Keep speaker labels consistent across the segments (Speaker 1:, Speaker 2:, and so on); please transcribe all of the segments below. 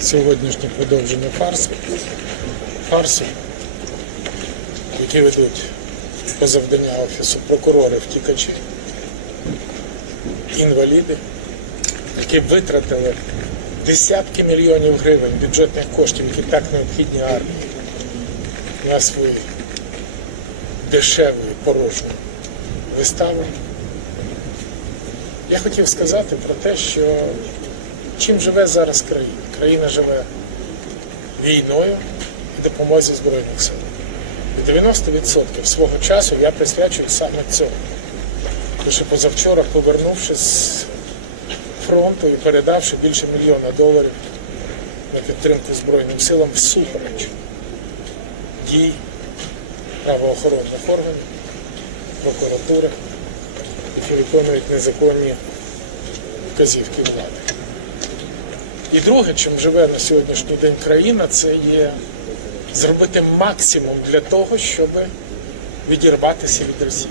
Speaker 1: сьогоднішнє продовження фарсу, фарсу, які ведуть по завдання Офісу прокурори втікачі, інваліди, які витратили десятки мільйонів гривень бюджетних коштів, які так необхідні армії, на свої дешеву порожню виставу. Я хотів сказати про те, що чим живе зараз країна. Країна живе війною і допомозі Збройних сил. І 90% свого часу я присвячую саме цьому. Що позавчора, повернувшись з фронту і передавши більше мільйона доларів на підтримку Збройним силам всупереч дій правоохоронних органів, прокуратури, які виконують незаконні вказівки влади. І друге, чим живе на сьогоднішній день країна, це є зробити максимум для того, щоб відірватися від Росії.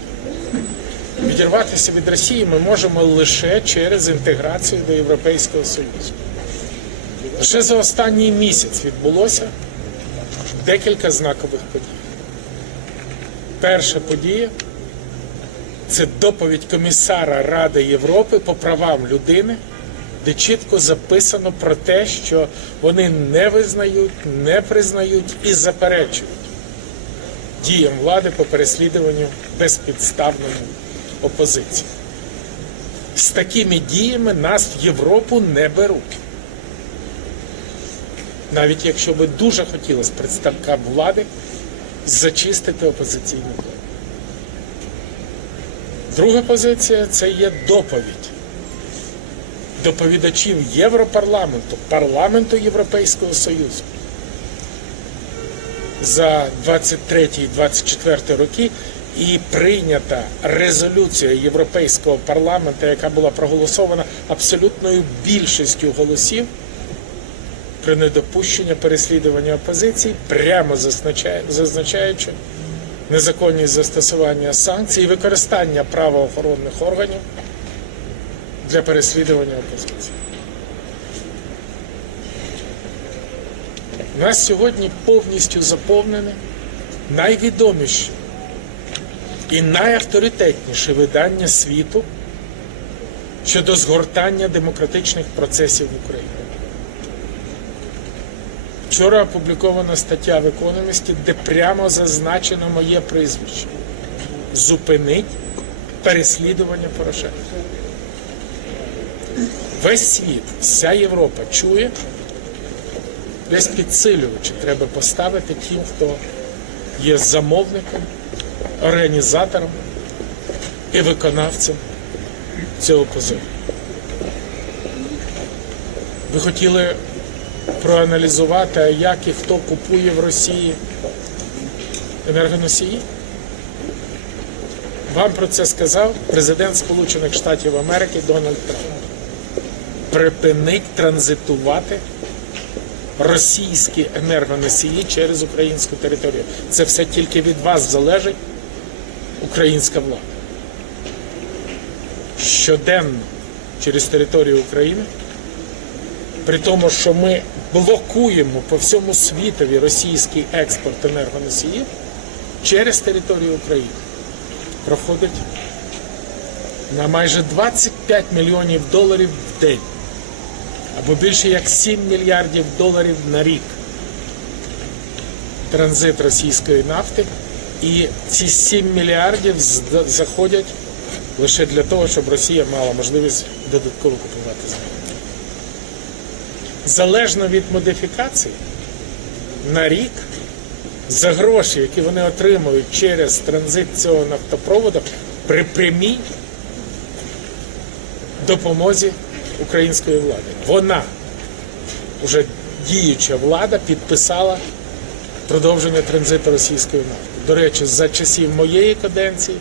Speaker 1: Відірватися від Росії ми можемо лише через інтеграцію до Європейського Союзу. Лише за останній місяць відбулося декілька знакових подій. Перша подія це доповідь комісара Ради Європи по правам людини, де чітко записано про те, що вони не визнають, не признають і заперечують діям влади по переслідуванню безпідставному опозиції. З такими діями нас в Європу не беруть. Навіть якщо би дуже хотілося представникам влади зачистити опозиційну владу. Друга позиція це є доповідь доповідачів Європарламенту, парламенту Європейського Союзу. За 23-24 роки і прийнята резолюція Європейського парламенту, яка була проголосована абсолютною більшістю голосів про недопущення переслідування опозиції, прямо зазначаючи незаконність застосування санкцій і використання правоохоронних органів для переслідування опозиції. У нас сьогодні повністю заповнене найвідоміше і найавторитетніше видання світу щодо згортання демократичних процесів в Україні. Вчора опублікована стаття в економісті, де прямо зазначено моє прізвище. Зупинить переслідування Порошенка. Весь світ, вся Європа чує, десь підсилювачі треба поставити тим, хто є замовником, організатором і виконавцем цього позову. Ви хотіли проаналізувати, як і хто купує в Росії енергоносії? Вам про це сказав президент Сполучених Штатів Америки Дональд Трамп. Припинить транзитувати російські енергоносії через українську територію. Це все тільки від вас залежить українська влада. Щоденно через територію України при тому, що ми блокуємо по всьому світові російський експорт енергоносіїв через територію України проходить на майже 25 мільйонів доларів в день або більше як 7 мільярдів доларів на рік транзит російської нафти. І ці 7 мільярдів заходять лише для того, щоб Росія мала можливість додатково купувати землю залежно від модифікації, на рік за гроші, які вони отримують через транзит цього нафтопроводу, при прямій допомозі української влади. Вона, вже діюча влада, підписала продовження транзиту російської нафти. До речі, за часів моєї каденції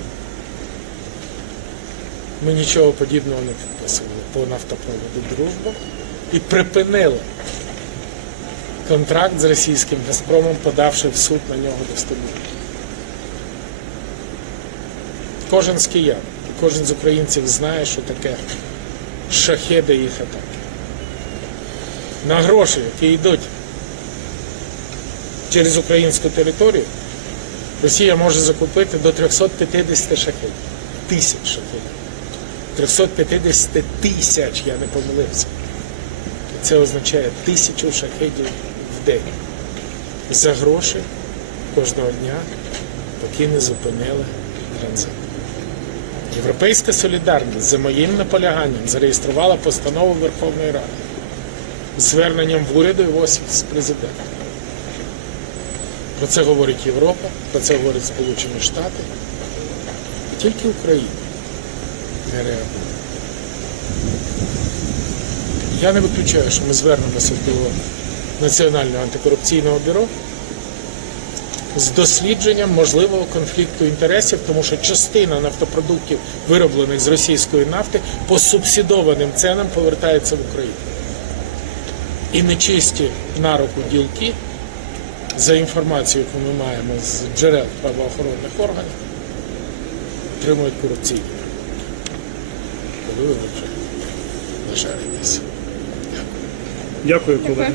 Speaker 1: ми нічого подібного не підписували по нафтопроводу Дружба і припинили контракт з російським Газпромом, подавши в суд на нього до 100. Кожен з киян, кожен з українців знає, що таке шахеди їх атаки. на гроші, які йдуть через українську територію, Росія може закупити до 350 шахетів. Тисяч шахетів. 350 тисяч, я не помилився. Це означає тисячу шахедів в день. За гроші кожного дня, поки не зупинили транзит. Європейська солідарність за моїм наполяганням зареєструвала постанову Верховної Ради з зверненням в уряду і в офіс президента. Про це говорить Європа, про це говорять Сполучені Штати. Тільки Україна не реагує. Я не виключаю, що ми звернемося до Національного антикорупційного бюро з дослідженням можливого конфлікту інтересів, тому що частина нафтопродуктів, вироблених з російської нафти, по субсидованим ценам повертається в Україну. І нечисті на руку ділки, за інформацією, яку ми маємо з джерел правоохоронних органів, отримують корупційні. Коли ви вже нажаритесь.
Speaker 2: Дякую, колеги.